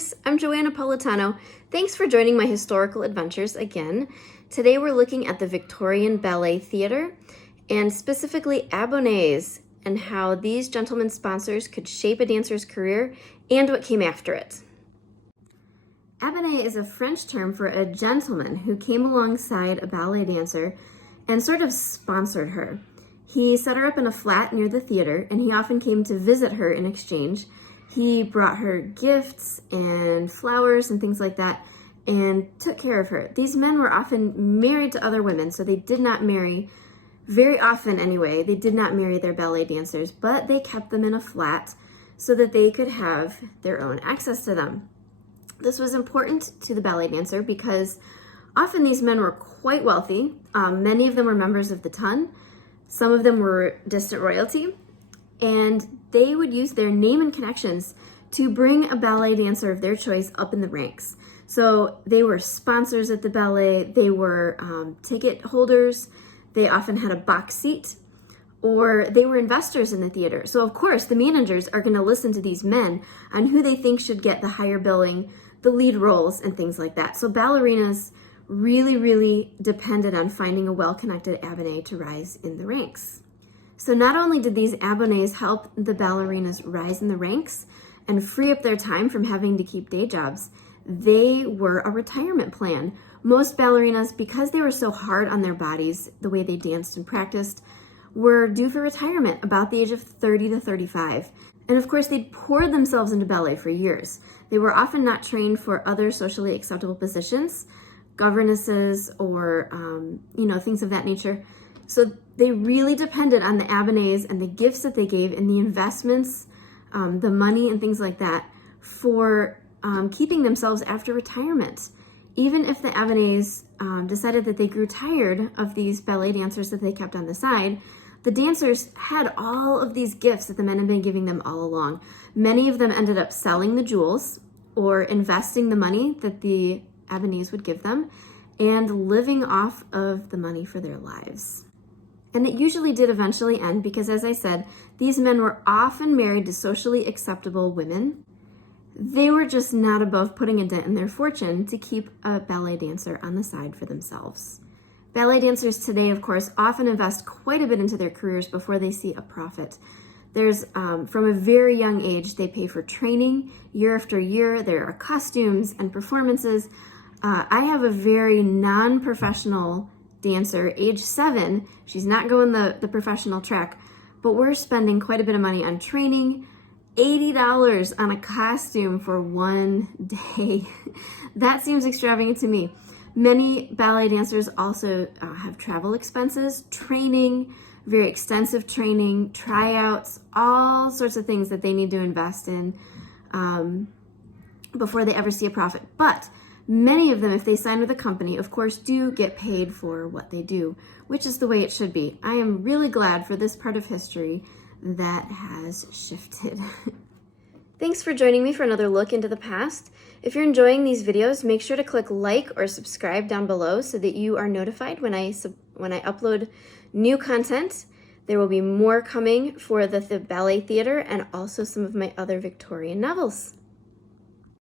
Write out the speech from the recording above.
viewers, I'm Joanna Politano. Thanks for joining my historical adventures again. Today we're looking at the Victorian Ballet Theatre and specifically Abonnes and how these gentlemen sponsors could shape a dancer's career and what came after it. Abonne is a French term for a gentleman who came alongside a ballet dancer and sort of sponsored her. He set her up in a flat near the theater and he often came to visit her in exchange. He brought her gifts and flowers and things like that and took care of her. These men were often married to other women, so they did not marry, very often anyway, they did not marry their ballet dancers, but they kept them in a flat so that they could have their own access to them. This was important to the ballet dancer because often these men were quite wealthy. Many of them were members of the ton. Some of them were distant royalty. And they would use their name and connections to bring a ballet dancer of their choice up in the ranks. So they were sponsors at the ballet, they were ticket holders, they often had a box seat, or they were investors in the theater. So of course, the managers are going to listen to these men on who they think should get the higher billing, the lead roles, and things like that. So ballerinas really depended on finding a well-connected abonne to rise in the ranks. So not only did these abonnes help the ballerinas rise in the ranks and free up their time from having to keep day jobs, they were a retirement plan. Most ballerinas, because they were so hard on their bodies, the way they danced and practiced, were due for retirement about the age of 30 to 35. And of course, they'd poured themselves into ballet for years. They were often not trained for other socially acceptable positions, governesses, or things of that nature. So they really depended on the abonnes and the gifts that they gave and the investments, the money and things like that for keeping themselves after retirement. Even if the abonnes decided that they grew tired of these ballet dancers that they kept on the side, the dancers had all of these gifts that the men had been giving them all along. Many of them ended up selling the jewels or investing the money that the abonnes would give them and living off of the money for their lives. And it usually did eventually end because, as I said, these men were often married to socially acceptable women. They were just not above putting a dent in their fortune to keep a ballet dancer on the side for themselves. Ballet dancers today, of course, often invest quite a bit into their careers before they see a profit. There's, from a very young age, they pay for training year after year. There are costumes and performances. I have a very non-professional dancer, age 7. She's not going the professional track, but we're spending quite a bit of money on training, $80 on a costume for one day. That seems extravagant to me. Many ballet dancers also have travel expenses, training, very extensive training, tryouts, all sorts of things that they need to invest in before they ever see a profit. But many of them, if they sign with a company, of course, do get paid for what they do, which is the way it should be. I am really glad for this part of history that has shifted. Thanks for joining me for another look into the past. If you're enjoying these videos, make sure to click like or subscribe down below so that you are notified when I upload new content. There will be more coming for the ballet theater and also some of my other Victorian novels.